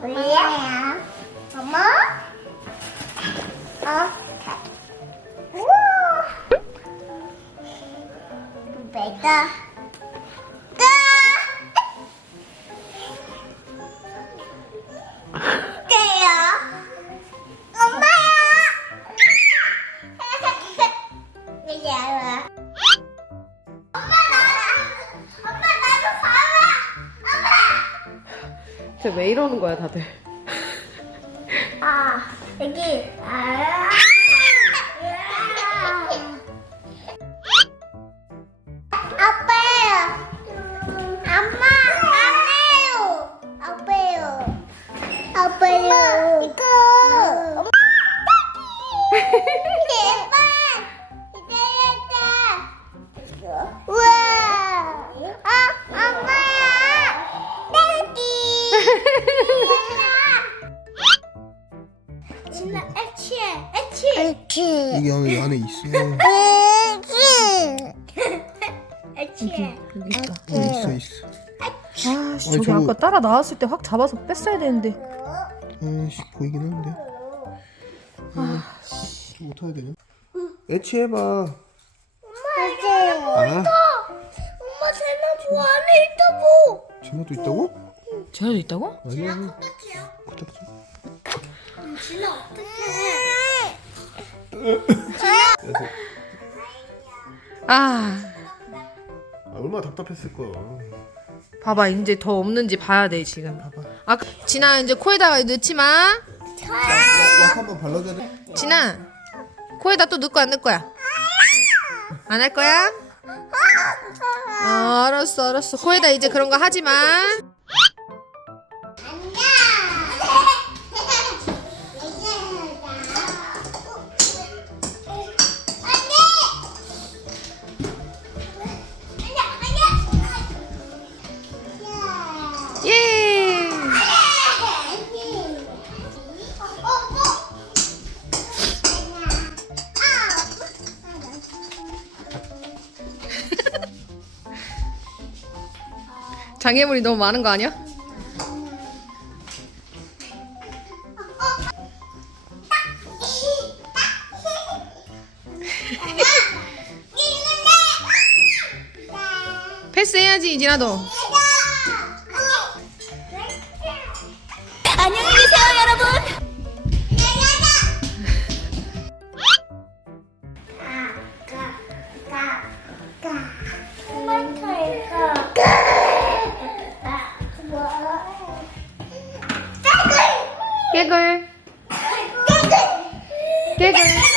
뭐야? 엄마? 어? 쟤왜 이러는 거야 다들? 아 여기. 아. 애치해. 애치. 애치. 이게 안에, 안에 있어. 애치해. 여기 있다. 어, 있어 있어. 아, 씨, 아니, 저기 저거- 아까 따라 나왔을 때 확 잡아서 뺐어야 되는데. 아씨 보이긴 하는데. 아, 못 해야 되냐? 애치 해봐. 엄마, 아, 엄마 저 안에 있다고. 진아도 있다고? 쟤도 있다고? 아니야. 어떡해요? 진아 어떡해? 아, 아, 얼마나 답답했을 거야. 봐봐 이제 더 없는지 봐야 돼 지금. 봐봐. 아, 진아 이제 코에다가 넣지 마. 약 한번 발라줘야 돼. 진아, 코에다 또 넣을 거야 안 넣을 거야? 안 할 거야? 어, 알았어 알았어. 코에다 이제 그런 거 하지 마. 장애물이 너무 많은 거 아니야? 패스해야지 이진아 너 안녕히 계세요 여러분 가, 가, 가. 토마토 이거. Kigger. Kigger.